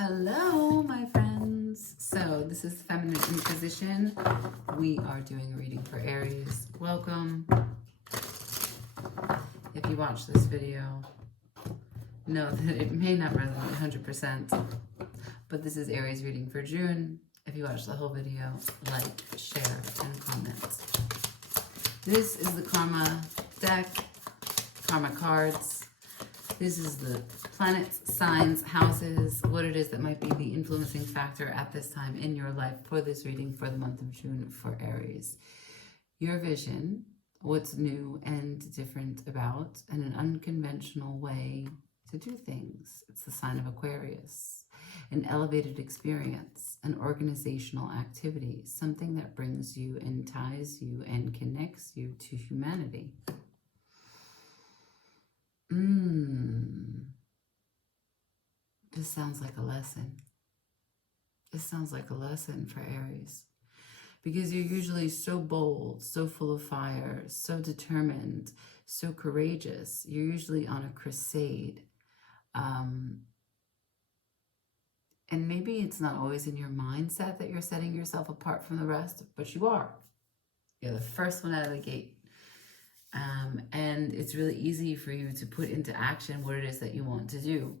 Hello, my friends. So this is Feminine Inquisition. We are doing a reading for Aries. Welcome. If you watch this video, know that it may not resonate 100%, but this is Aries reading for June. If you watch the whole video, like, share, and comment. This is the Karma deck, Karma cards. This is the planets, signs, houses, what it is that might be the influencing factor at this time in your life for this reading for the month of June for Aries. Your vision, what's new and different about, and an unconventional way to do things. It's the sign of Aquarius. An elevated experience, an organizational activity, something that brings you and ties you and connects you to humanity. This sounds like a lesson. This sounds like a lesson for Aries. Because you're usually so bold, so full of fire, so determined, so courageous. You're usually on a crusade. And maybe it's not always in your mindset that you're setting yourself apart from the rest, but you are. You're the first one out of the gate. And it's really easy for you to put into action what it is that you want to do.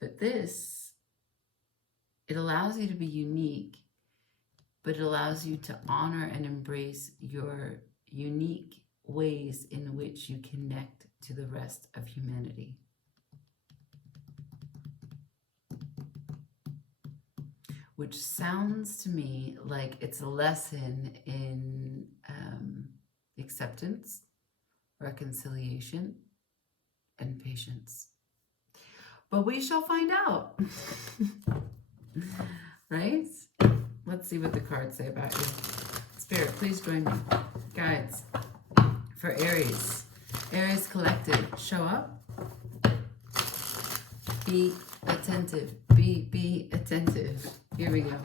But this, it allows you to be unique, but it allows you to honor and embrace your unique ways in which you connect to the rest of humanity. Which sounds to me like it's a lesson in acceptance, reconciliation, and patience. But we shall find out. Right? Let's see what the cards say about you. Spirit, please join me. Guides for Aries. Aries collective, show up. Be attentive. Be attentive. Here we go.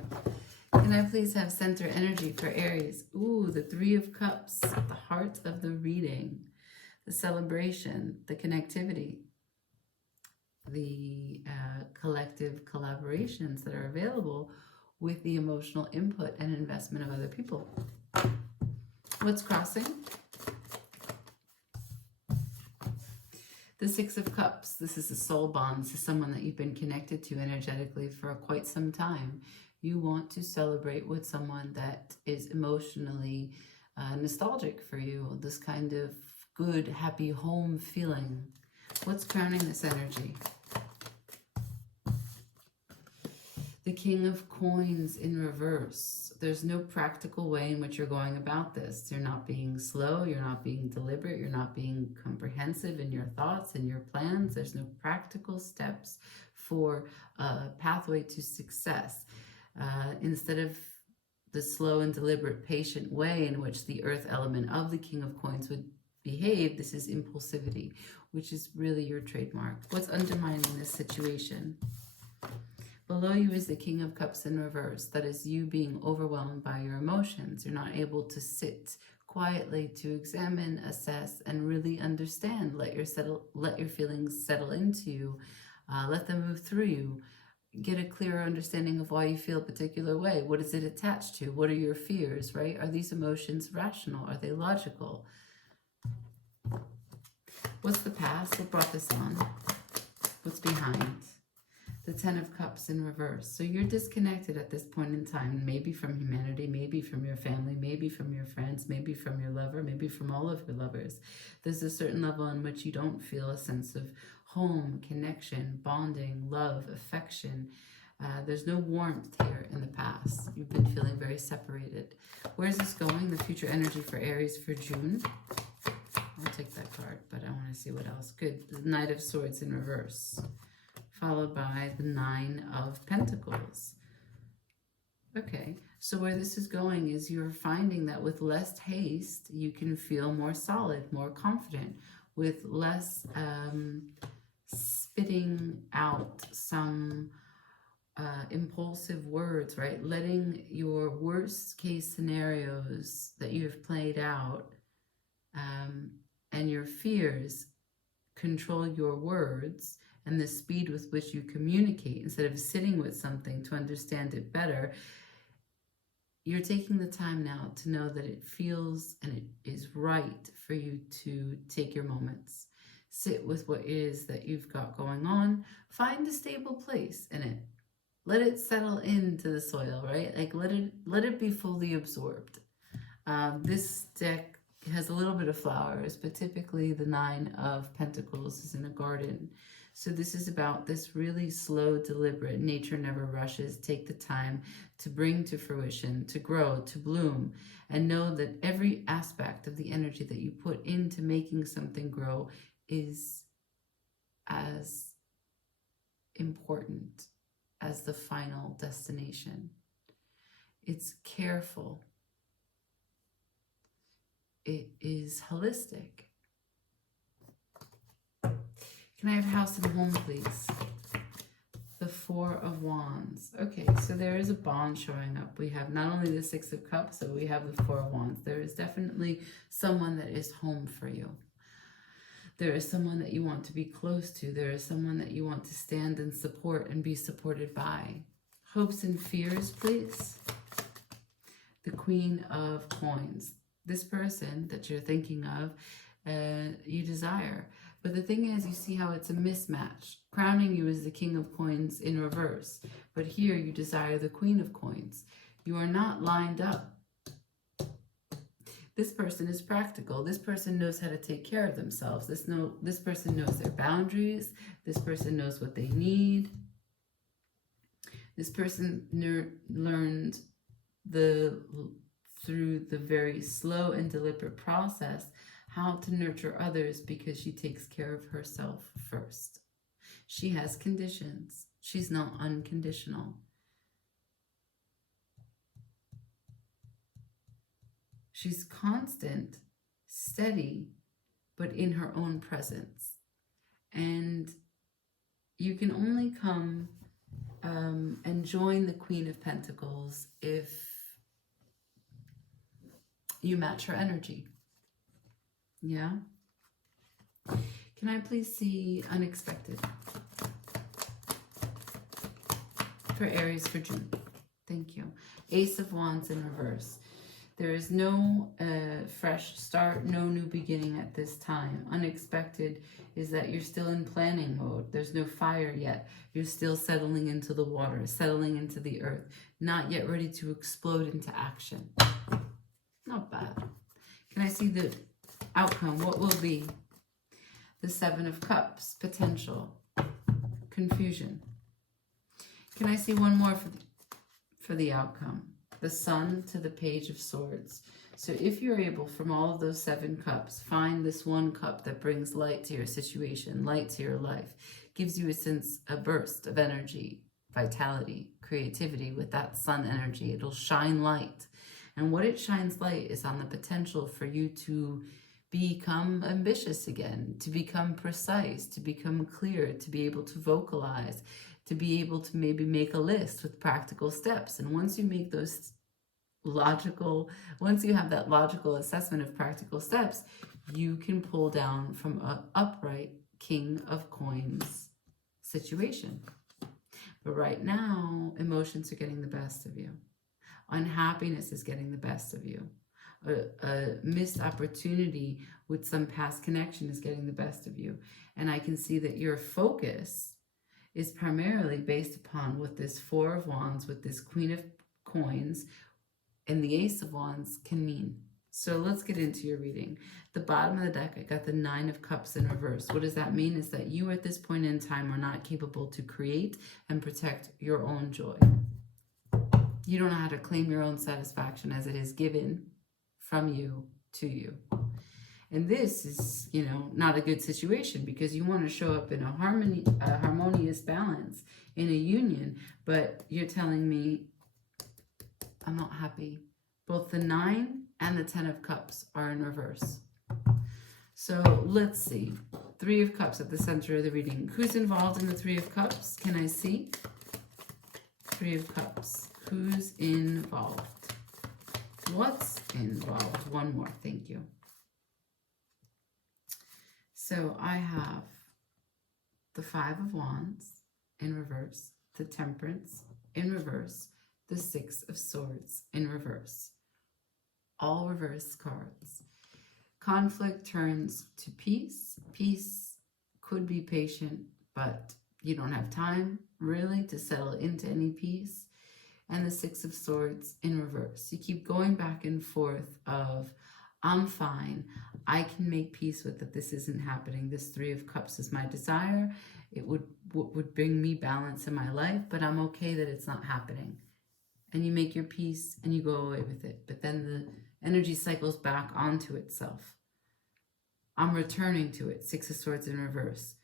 Can I please have center energy for Aries? Ooh, the Three of Cups at the heart of the reading. The celebration, the connectivity, the collective collaborations that are available with the emotional input and investment of other people. What's crossing? The Six of Cups. This is a soul bond. This is someone that you've been connected to energetically for quite some time. You want to celebrate with someone that is emotionally nostalgic for you. This kind of good, happy home feeling. What's crowning this energy? The King of Coins in reverse. There's no practical way in which you're going about this. You're not being slow. You're not being deliberate. You're not being comprehensive in your thoughts and your plans. There's no practical steps for a pathway to success. Instead of the slow and deliberate, patient way in which the earth element of the King of Coins would behave, this is impulsivity, which is really your trademark. What's undermining this situation? Below you is the King of Cups in reverse. That is you being overwhelmed by your emotions. You're not able to sit quietly to examine, assess, and really understand. Let your feelings settle into you. Let them move through you. Get a clearer understanding of why you feel a particular way. What is it attached to? What are your fears, right? Are these emotions rational? Are they logical? What's the past? What brought this on? What's behind? The Ten of Cups in reverse. So you're disconnected at this point in time, maybe from humanity, maybe from your family, maybe from your friends, maybe from your lover, maybe from all of your lovers. There's a certain level in which you don't feel a sense of home, connection, bonding, love, affection. There's no warmth here in the past. You've been feeling very separated. Where's this going? The future energy for Aries for June. I'll take that card, but I want to see what else. Good. The Knight of Swords in reverse, followed by the Nine of Pentacles. Okay, so where this is going is you're finding that with less haste, you can feel more solid, more confident, with less spitting out some impulsive words, right? Letting your worst case scenarios that you have played out and your fears control your words and the speed with which you communicate, instead of sitting with something to understand it better, you're taking the time now to know that it feels and it is right for you to take your moments. Sit with what it is that you've got going on. Find a stable place in it. Let it settle into the soil, right? Like let it be fully absorbed. This deck has a little bit of flowers, but typically the 9 of Pentacles is in a garden. So this is about this really slow, deliberate, nature never rushes. Take the time to bring to fruition, to grow, to bloom, and know that every aspect of the energy that you put into making something grow is as important as the final destination. It's careful. It is holistic. Can I have house and home, please? The 4 of Wands. Okay, so there is a bond showing up. We have not only the 6 of Cups, but we have the 4 of Wands. There is definitely someone that is home for you. There is someone that you want to be close to. There is someone that you want to stand and support and be supported by. Hopes and fears, please. The Queen of Coins. This person that you're thinking of, you desire. But the thing is, you see how it's a mismatch. Crowning you as the King of Coins in reverse. But here you desire the Queen of Coins. You are not lined up. This person is practical. This person knows how to take care of themselves. This person knows their boundaries. This person knows what they need. This person learned through the very slow and deliberate process how to nurture others, because she takes care of herself first. She has conditions. She's not unconditional. She's constant, steady, but in her own presence. And you can only come and join the Queen of Pentacles if you match her energy. Yeah? Can I please see unexpected for Aries for June? Thank you. Ace of Wands in reverse. There is no fresh start, no new beginning at this time. Unexpected is that you're still in planning mode. There's no fire yet. You're still settling into the water, settling into the earth, not yet ready to explode into action. Not bad. Can I see the outcome? What will be? The 7 of Cups, potential, confusion. Can I see one more for the outcome? The Sun to the Page of Swords. So if you're able, from all of those 7 cups, find this one cup that brings light to your situation, light to your life, gives you a burst of energy, vitality, creativity with that sun energy. It'll shine light. And what it shines light is on the potential for you to become ambitious again, to become precise, to become clear, to be able to vocalize, to be able to maybe make a list with practical steps. And once you make those once you have that logical assessment of practical steps, you can pull down from an upright King of Coins situation. But right now, emotions are getting the best of you. Unhappiness is getting the best of you. A missed opportunity with some past connection is getting the best of you. And I can see that your focus is primarily based upon what this 4 of Wands with this Queen of Coins and the Ace of Wands can mean. So let's get into your reading. The bottom of the deck, I got the 9 of Cups in reverse. What does that mean? Is that you at this point in time are not capable to create and protect your own joy. You don't know how to claim your own satisfaction as it is given from you to you. And this is, not a good situation, because you want to show up in a harmonious balance, in a union, but you're telling me, I'm not happy. Both the 9 and the 10 of Cups are in reverse. So let's see. 3 of Cups at the center of the reading. Who's involved in the 3 of Cups? Can I see? 3 of Cups. Who's involved? What's involved? One more. Thank you. So I have the Five of Wands in reverse, the Temperance in reverse, the Six of Swords in reverse. All reverse cards. Conflict turns to peace. Peace could be patient, but you don't have time really to settle into any peace. And the Six of Swords in reverse. You keep going back and forth of, I'm fine. I can make peace with that. This isn't happening. This Three of Cups is my desire. It would bring me balance in my life, but I'm okay that it's not happening. And you make your peace and you go away with it. But then the energy cycles back onto itself. I'm returning to it. Six of Swords in reverse.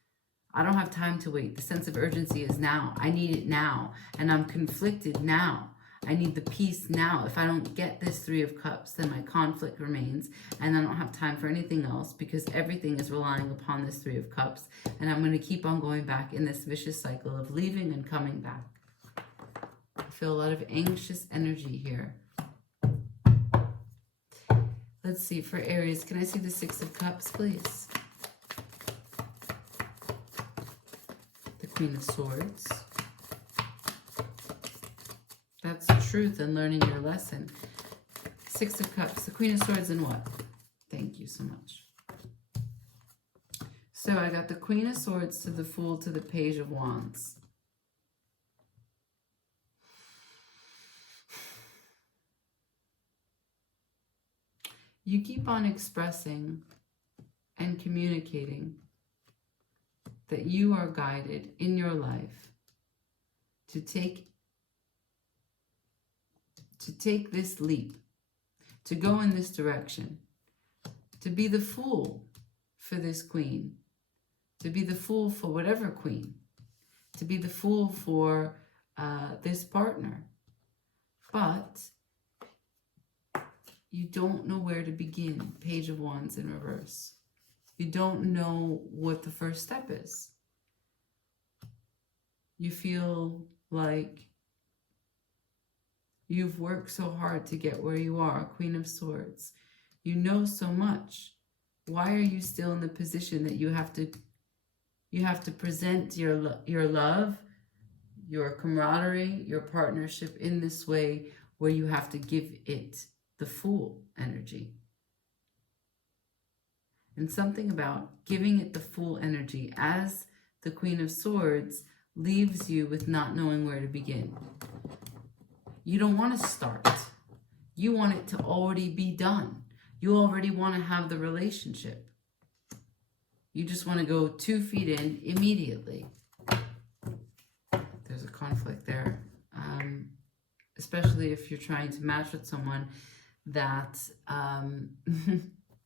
I don't have time to wait. The sense of urgency is now. I need it now. And I'm conflicted now. I need the peace now. If I don't get this Three of Cups, then my conflict remains. And I don't have time for anything else because everything is relying upon this Three of Cups. And I'm going to keep on going back in this vicious cycle of leaving and coming back. I feel a lot of anxious energy here. Let's see, for Aries, can I see the Six of Cups, please? The Queen of Swords. That's truth and learning your lesson. Six of Cups, the Queen of Swords and what? Thank you so much. So I got the Queen of Swords to the Fool to the Page of Wands. You keep on expressing and communicating that you are guided in your life to take this leap, to go in this direction, to be the fool for this queen, to be the fool for whatever queen, to be the fool for this partner. But you don't know where to begin. Page of Wands in reverse. You don't know what the first step is. You feel like you've worked so hard to get where you are, Queen of Swords. You know so much. Why are you still in the position that you have to present your love, your camaraderie, your partnership in this way where you have to give it the Fool energy? And something about giving it the Fool energy as the Queen of Swords leaves you with not knowing where to begin. You don't want to start. You want it to already be done. You already want to have the relationship. You just want to go 2 feet in immediately. There's a conflict there. Especially if you're trying to match with someone that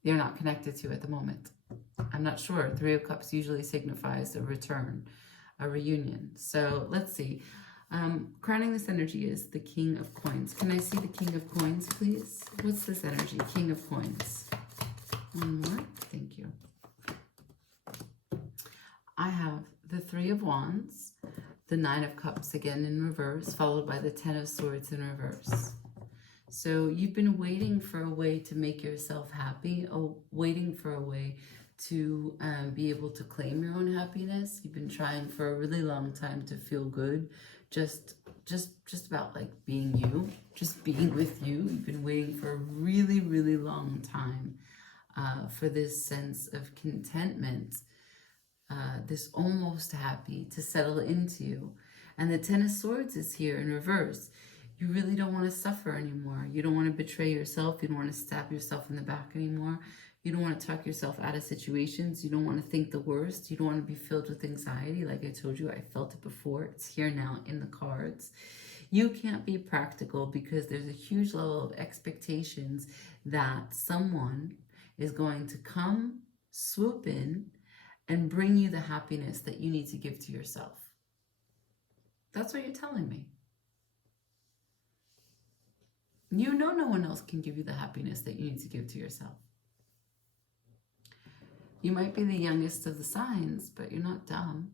you're not connected to at the moment. I'm not sure. Three of Cups usually signifies a return, a reunion. So let's see. Crowning this energy is the King of Coins. Can I see the King of Coins, please? What's this energy? King of Coins. One more. Thank you. I have the Three of Wands, the Nine of Cups again in reverse, followed by the Ten of Swords in reverse. So you've been waiting for a way to make yourself happy, waiting for a way to be able to claim your own happiness. You've been trying for a really long time to feel good, just about like being you, just being with you. You've been waiting for a really, really long time for this sense of contentment, this almost happy to settle into you. And the Ten of Swords is here in reverse. You really don't want to suffer anymore. You don't want to betray yourself. You don't want to stab yourself in the back anymore. You don't want to talk yourself out of situations. You don't want to think the worst. You don't want to be filled with anxiety. Like I told you, I felt it before. It's here now in the cards. You can't be practical because there's a huge level of expectations that someone is going to come, swoop in, and bring you the happiness that you need to give to yourself. That's what you're telling me. You know no one else can give you the happiness that you need to give to yourself. You might be the youngest of the signs, but you're not dumb.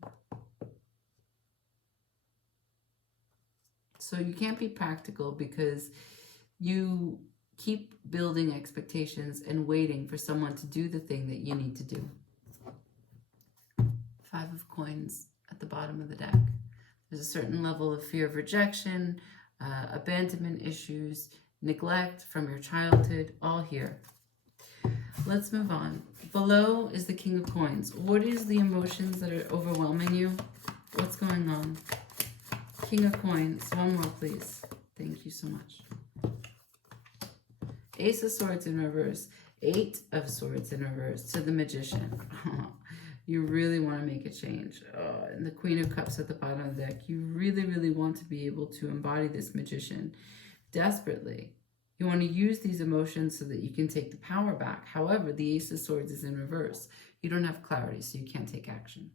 So you can't be practical because you keep building expectations and waiting for someone to do the thing that you need to do. Five of Coins at the bottom of the deck. There's a certain level of fear of rejection, abandonment issues, neglect from your childhood, all here. Let's move on. Below is the King of Coins. What is the emotions that are overwhelming you? What's going on? King of Coins. One more, please. Thank you so much. Ace of Swords in reverse. 8 of Swords in reverse to the Magician. You really want to make a change. And the Queen of Cups at the bottom of the deck. You really, really want to be able to embody this Magician desperately. You want to use these emotions so that you can take the power back. However, the Ace of Swords is in reverse. You don't have clarity, so you can't take action.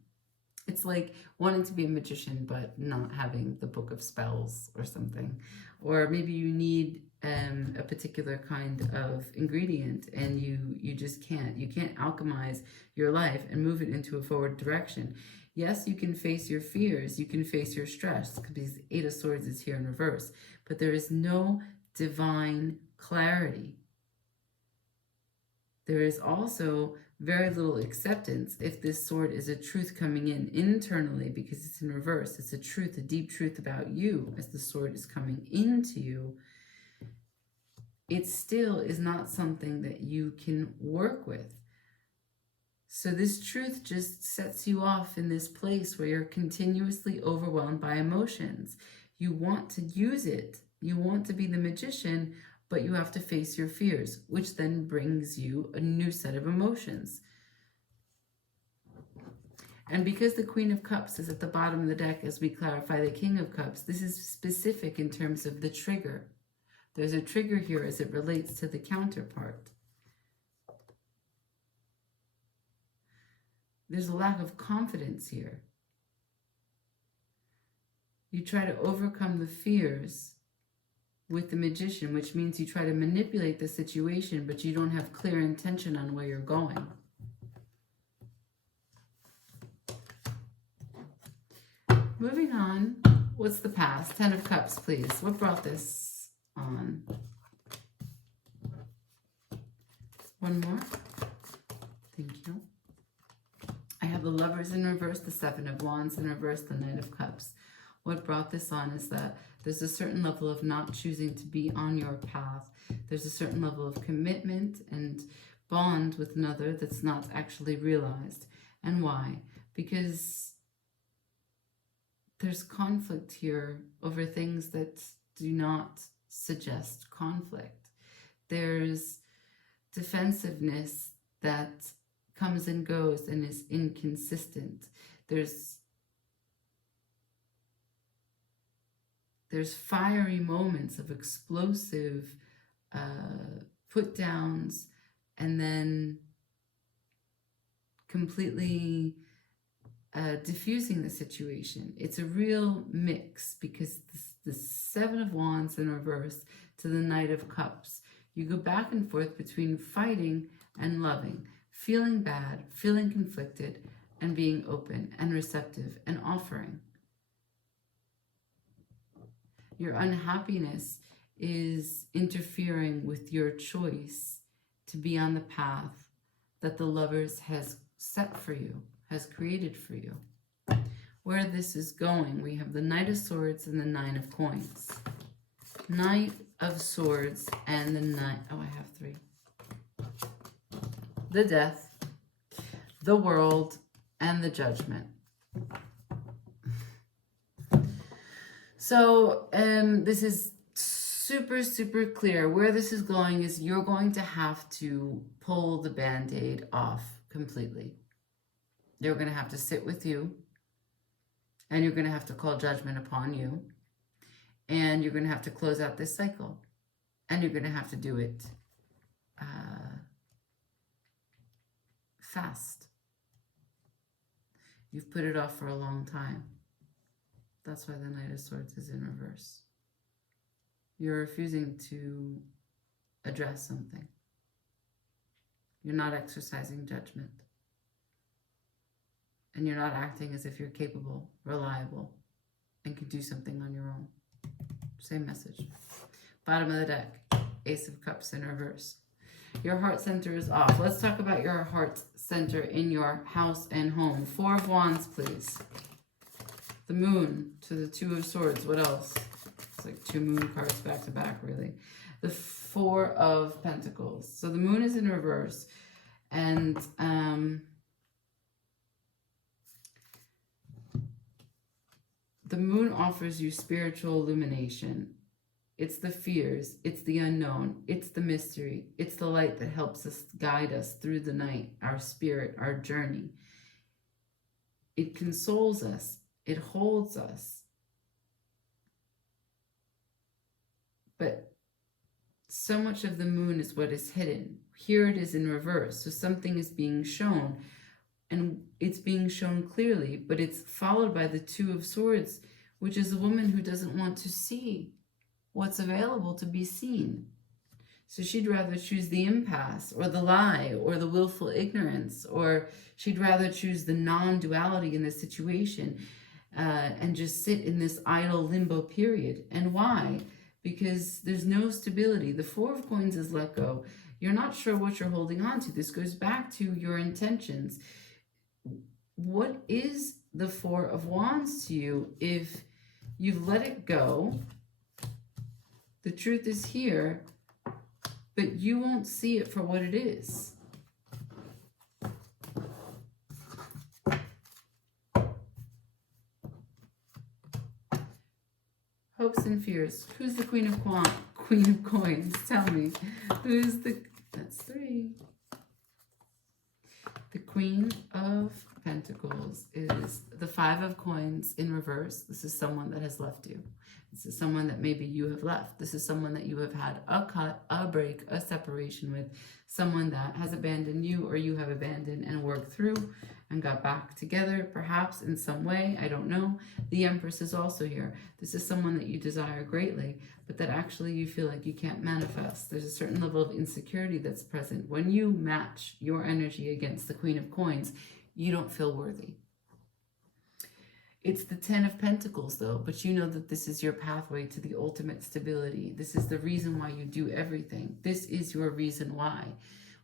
It's like wanting to be a magician, but not having the book of spells or something. Or maybe you need a particular kind of ingredient and you just can't. You can't alchemize your life and move it into a forward direction. Yes, you can face your fears. You can face your stress because 8 of Swords is here in reverse. But there is no divine clarity. There is also very little acceptance if this sword is a truth coming in internally because it's in reverse. It's a truth, a deep truth about you as the sword is coming into you. It still is not something that you can work with. So this truth just sets you off in this place where you're continuously overwhelmed by emotions. You want to use it. You want to be the magician, but you have to face your fears, which then brings you a new set of emotions. And because the Queen of Cups is at the bottom of the deck, as we clarify the King of Cups, this is specific in terms of the trigger. There's a trigger here as it relates to the counterpart. There's a lack of confidence here. You try to overcome the fears with the Magician, which means you try to manipulate the situation, but you don't have clear intention on where you're going. Moving on, what's the past? 10 of Cups, please. What brought this on? One more. Thank you. I have the Lovers in reverse, the 7 of Wands in reverse, the Knight of Cups. What brought this on is that there's a certain level of not choosing to be on your path. There's a certain level of commitment and bond with another that's not actually realized. And why? Because there's conflict here over things that do not suggest conflict. There's defensiveness that comes and goes and is inconsistent. There's fiery moments of explosive put downs and then completely diffusing the situation. It's a real mix because the 7 of Wands in reverse to the Knight of Cups. You go back and forth between fighting and loving, feeling bad, feeling conflicted, and being open and receptive and offering. Your unhappiness is interfering with your choice to be on the path that the Lovers has set for you, has created for you. Where this is going, we have the Knight of Swords and the 9 of Coins. Knight of Swords and the 9... Oh, I have 3. The Death, the World, and the Judgment. So this is super, super clear. Where this is going is you're going to have to pull the Band-Aid off completely. You're going to have to sit with you, and you're going to have to call judgment upon you, and you're going to have to close out this cycle, and you're going to have to do it fast. You've put it off for a long time. That's why the Knight of Swords is in reverse. You're refusing to address something. You're not exercising judgment. And you're not acting as if you're capable, reliable, and could do something on your own. Same message. Bottom of the deck, Ace of Cups in reverse. Your heart center is off. Let's talk about your heart center in your house and home. 4 of Wands, please. The Moon to the 2 of Swords. What else? It's like 2 moon cards back to back, really. The 4 of Pentacles. So the Moon is in reverse. And the Moon offers you spiritual illumination. It's the fears, it's the unknown, it's the mystery, it's the light that helps us guide us through the night, our spirit, our journey. It consoles us, it holds us. But so much of the Moon is what is hidden. Here it is in reverse, so something is being shown, and it's being shown clearly, but it's followed by the 2 of Swords, which is a woman who doesn't want to see what's available to be seen. So she'd rather choose the impasse or the lie or the willful ignorance, or she'd rather choose the non-duality in the situation and just sit in this idle limbo period. And why? Because there's no stability. The 4 of Coins is let go. You're not sure what you're holding on to. This goes back to your intentions. What is the 4 of Wands to you if you've let it go? The truth is here, but you won't see it for what it is. Hopes and fears. Who's the Queen of Coins? Tell me. Who's the... That's 3. The Queen of Pentacles is the 5 of Coins in reverse. This is someone that has left you. This is someone that maybe you have left. This is someone that you have had a cut, a break, a separation with. Someone that has abandoned you, or you have abandoned and worked through and got back together, perhaps in some way. I don't know. The Empress is also here. This is someone that you desire greatly, but that actually you feel like you can't manifest. There's a certain level of insecurity that's present. When you match your energy against the Queen of Coins, you don't feel worthy. It's the 10 of Pentacles, though, but you know that this is your pathway to the ultimate stability. This is the reason why you do everything. This is your reason why.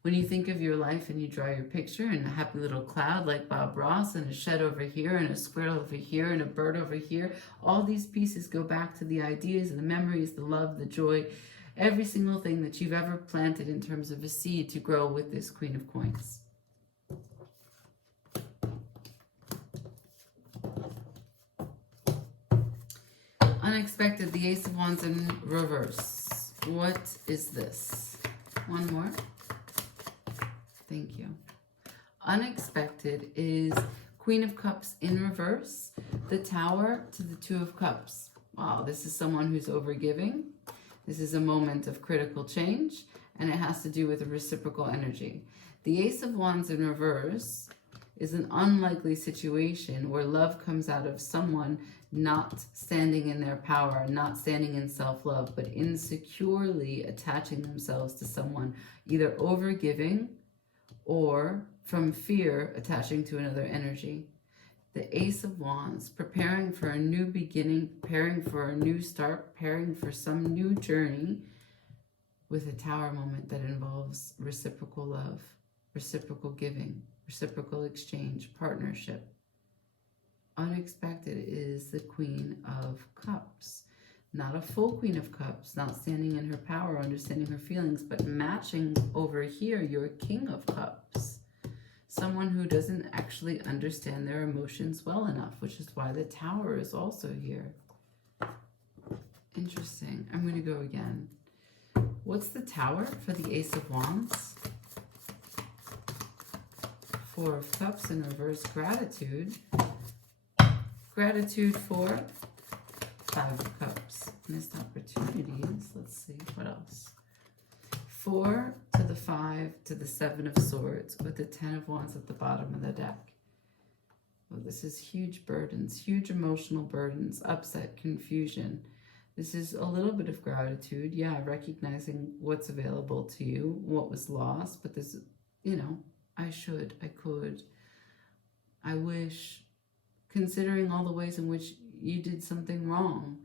When you think of your life and you draw your picture and a happy little cloud like Bob Ross, and a shed over here, and a squirrel over here, and a bird over here, all these pieces go back to the ideas and the memories, the love, the joy, every single thing that you've ever planted in terms of a seed to grow with this Queen of Coins. Unexpected, the Ace of Wands in reverse. What is this? One more. Thank you. Unexpected is Queen of Cups in reverse. The Tower to the 2 of Cups. Wow, this is someone who's overgiving. This is a moment of critical change, and it has to do with a reciprocal energy. The Ace of Wands in reverse is an unlikely situation where love comes out of someone not standing in their power, not standing in self-love, but insecurely attaching themselves to someone, either overgiving or from fear attaching to another energy. The Ace of Wands, preparing for a new beginning, preparing for a new start, preparing for some new journey, with a Tower moment that involves reciprocal love, reciprocal giving, reciprocal exchange, partnership. Unexpected is the Queen of Cups. Not a full Queen of Cups, not standing in her power, understanding her feelings, but matching over here your King of Cups. Someone who doesn't actually understand their emotions well enough, which is why the Tower is also here. Interesting. I'm going to go again. What's the Tower for the Ace of Wands? 4 of Cups in reverse, gratitude. Gratitude for 5 of Cups. Missed opportunities. Let's see, what else? 4 to the 5 to the 7 of Swords with the 10 of Wands at the bottom of the deck. Well, this is huge burdens, huge emotional burdens, upset, confusion. This is a little bit of gratitude, yeah, recognizing what's available to you, what was lost, but this, you know, I should, I could, I wish, considering all the ways in which you did something wrong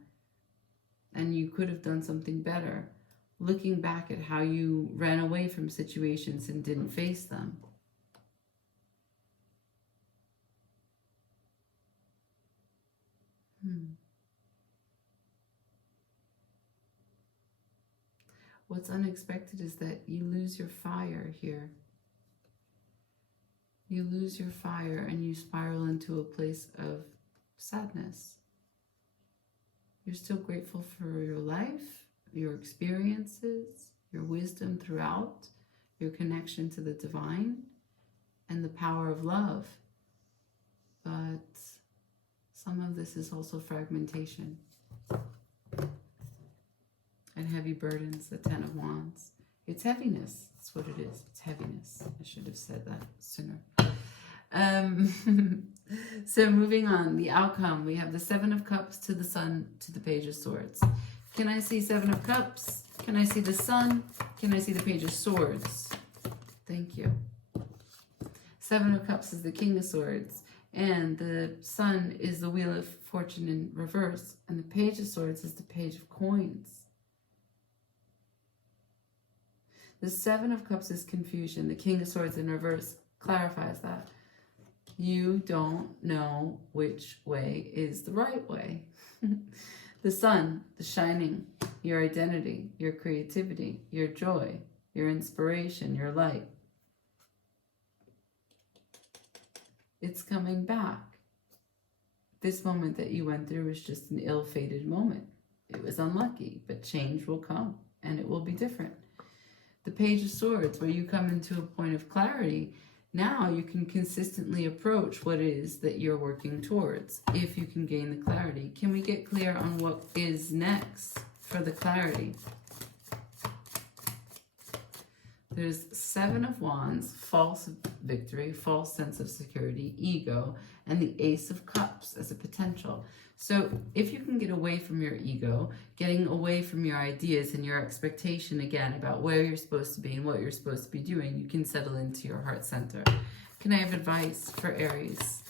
and you could have done something better. looking back at how you ran away from situations and didn't face them. What's unexpected is that you lose your fire here. You lose your fire and you spiral into a place of sadness. You're still grateful for your life, your experiences, your wisdom throughout, your connection to the divine, and the power of love. But some of this is also fragmentation and heavy burdens, the Ten of Wands. It's heaviness. That's what it is. It's heaviness. I should have said that sooner. So moving on, the outcome. We have the Seven of Cups to the Sun to the Page of Swords. Can I see Seven of Cups? Can I see the Sun? Can I see the Page of Swords? Thank you. Seven of Cups is the King of Swords. And the Sun is the Wheel of Fortune in reverse. And the Page of Swords is the Page of Coins. The Seven of Cups is confusion. The King of Swords in reverse clarifies that. You don't know which way is the right way. The Sun, the shining, your identity, your creativity, your joy, your inspiration, your light. It's coming back. This moment that you went through was just an ill-fated moment. It was unlucky, but change will come and it will be different. The Page of Swords, where you come into a point of clarity, now you can consistently approach what it is that you're working towards, if you can gain the clarity. Can we get clear on what is next for the clarity? There's Seven of Wands, false victory, false sense of security, ego, and the Ace of Cups as a potential. So if you can get away from your ego, getting away from your ideas and your expectation again about where you're supposed to be and what you're supposed to be doing, you can settle into your heart center. Can I have advice for Aries?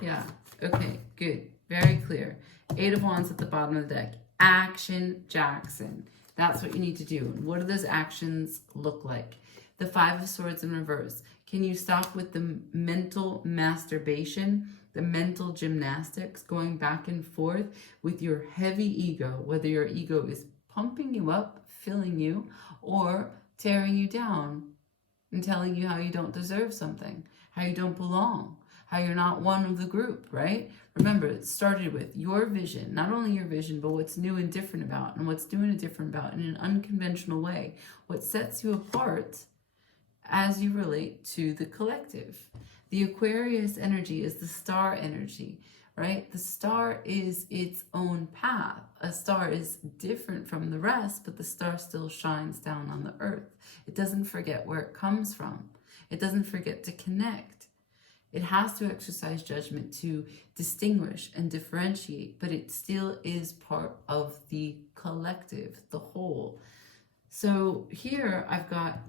Yeah, okay, good, very clear. Eight of Wands at the bottom of the deck. Action Jackson. That's what you need to do. And what do those actions look like? The Five of Swords in reverse. Can you stop with the mental masturbation, the mental gymnastics, going back and forth with your heavy ego, whether your ego is pumping you up, filling you, or tearing you down and telling you how you don't deserve something, how you don't belong, how you're not one of the group, right? Remember, it started with your vision, not only your vision, but what's new and different about, and what's new and different about in an unconventional way, what sets you apart as you relate to the collective. The Aquarius energy is the star energy, right? The star is its own path. A star is different from the rest, but the star still shines down on the earth. It doesn't forget where it comes from. It doesn't forget to connect. It has to exercise judgment to distinguish and differentiate, but it still is part of the collective, the whole. So here I've got,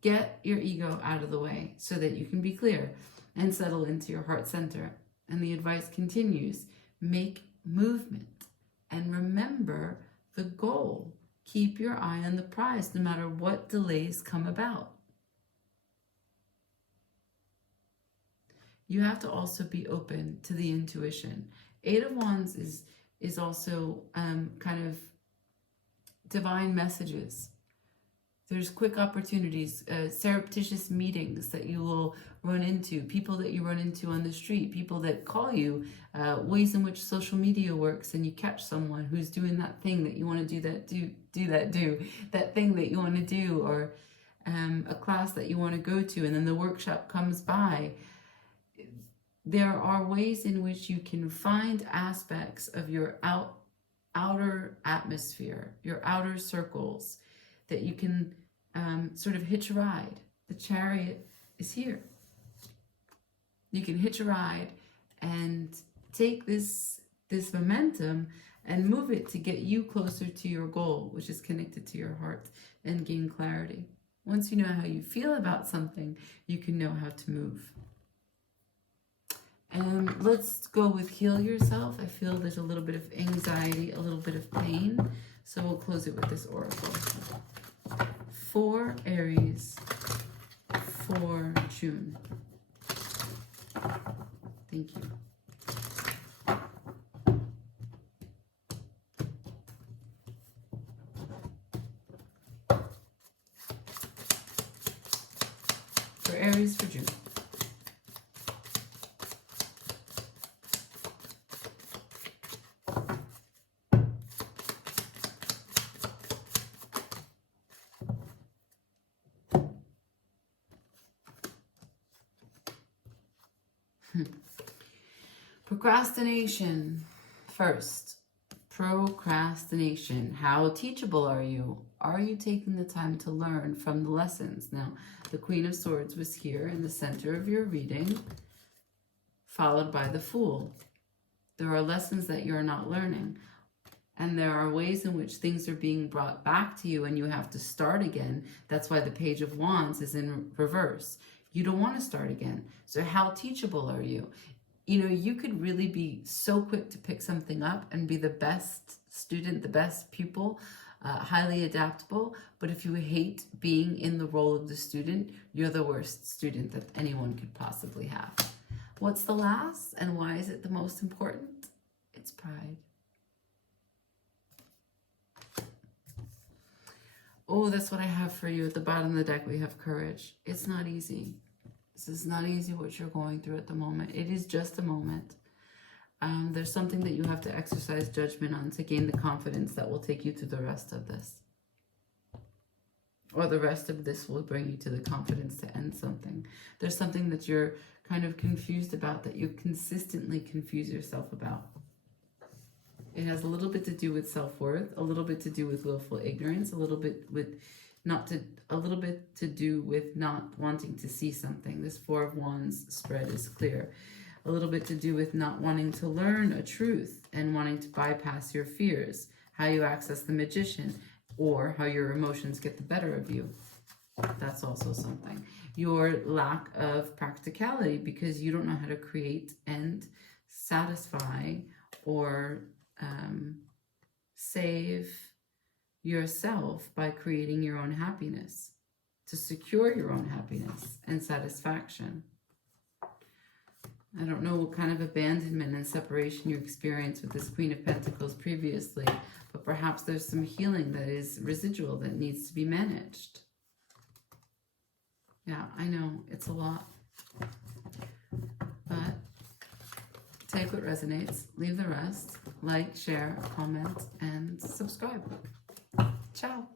get your ego out of the way so that you can be clear and settle into your heart center. And the advice continues, make movement and remember the goal. Keep your eye on the prize no matter what delays come about. You have to also be open to the intuition. Eight of Wands is also kind of divine messages. There's quick opportunities, surreptitious meetings that you will run into, people that you run into on the street, people that call you, ways in which social media works, and you catch someone who's doing that thing that you want to do that thing that you want to do, or a class that you want to go to, and then the workshop comes by. There are ways in which you can find aspects of your outer atmosphere, your outer circles, that you can sort of hitch a ride. The Chariot is here. You can hitch a ride and take this momentum and move it to get you closer to your goal, which is connected to your heart, and gain clarity. Once you know how you feel about something, you can know how to move. Let's go with heal yourself. I feel there's a little bit of anxiety, a little bit of pain. So we'll close it with this oracle. For Aries, for June. Thank you. For Aries, for June. Procrastination. First, procrastination. How teachable are you? Are you taking the time to learn from the lessons? Now, the Queen of Swords was here in the center of your reading, followed by the Fool. There are lessons that you're not learning. And there are ways in which things are being brought back to you and you have to start again. That's why the Page of Wands is in reverse. You don't want to start again. So how teachable are you? You know, you could really be so quick to pick something up and be the best student, the best pupil, highly adaptable. But if you hate being in the role of the student, you're the worst student that anyone could possibly have. What's the last and why is it the most important? It's pride. Oh, that's what I have for you. At the bottom of the deck, we have courage. It's not easy. This is not easy what you're going through at the moment. It is just a moment. There's something that you have to exercise judgment on to gain the confidence that will take you to the rest of this. Or the rest of this will bring you to the confidence to end something. There's something that you're kind of confused about, that you consistently confuse yourself about. It has a little bit to do with self-worth, a little bit to do with willful ignorance, a little bit to do with not wanting to see something. This Four of Wands spread is clear. A little bit to do with not wanting to learn a truth and wanting to bypass your fears, how you access the Magician, or how your emotions get the better of you. That's also something. Your lack of practicality because you don't know how to create and satisfy or save yourself by creating your own happiness, to secure your own happiness and satisfaction. I don't know what kind of abandonment and separation you experienced with this Queen of Pentacles previously, but perhaps there's some healing that is residual that needs to be managed. Yeah, I know, it's a lot. But take what resonates, leave the rest, like, share, comment, and subscribe. Ciao.